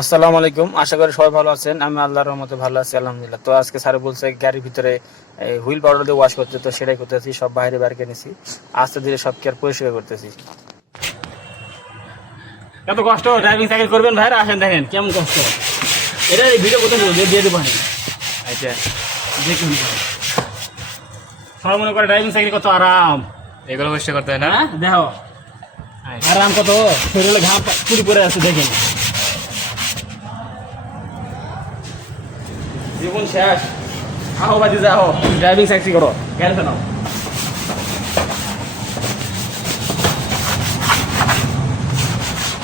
আসসালামু আলাইকুম। আশা করি সবাই ভালো আছেন। আমি আল্লাহর রহমতে ভালো আছি আলহামদুলিল্লাহ। তো আজকে স্যার বলছে গাড়ির ভিতরে হুইল পাউডার দিয়ে ওয়াশ করতে তো সেটাই করতেছি সব বাইরে বাইরে নিছি। আস্তে ধীরে সব কেয়ার পরিষ্কার করতেছি। এত কষ্ট ড্রাইভিং সাইকেল করবেন ভাইরা? আসেন দেখেন কেমন কষ্ট। এটা এই ভিডিও কোথায়? দিয়ে দেবো আমি। আচ্ছা দেখুন। সবাই মনে করে ড্রাইভিং সাইকেল কত আরাম। এগুলো পরিষ্কার করতে হয় না? হ্যাঁ দেখো। আরাম কত? শরীরে ঘাম পুরি পরে আছে দেখেন। জীবন শেষ। আহো বাজি যাও ড্রাইভিং সাইকেল করো। গ্যারেজে নাও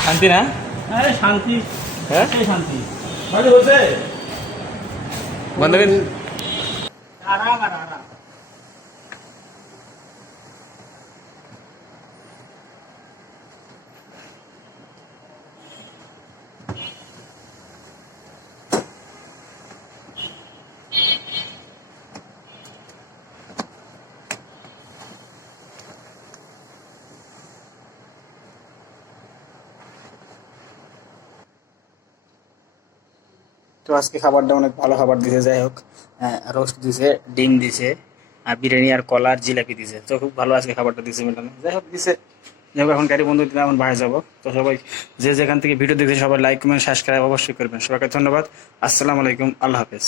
শান্তি না? আরে শান্তি। হ্যাঁ? সেই শান্তি। ভালো বলছে বন্ধ করে আরাম আর আরাম তো আজকে খাবারটা অনেক ভালো খাবার দিছে, যাই হোক রোস্ট দিছে, ডিম দিছে, আর বিরিয়ানি আর কলা আর জিলাপি দিছে। তো খুব ভালো আজকে খাবারটা দিছে ম্যাডাম। যাই হোক, দিছে। যাই হোক, এখন গাড়ি বন্ধু দিলে এখন বাইরে যাব। তো সবাই যে যেখান থেকে ভিডিও দেখছে, সবাই লাইক কমেন্ট সাবস্ক্রাইব অবশ্যই করবেন। সবাইকে ধন্যবাদ। আসসালামু আলাইকুম। আল্লাহ হাফেজ।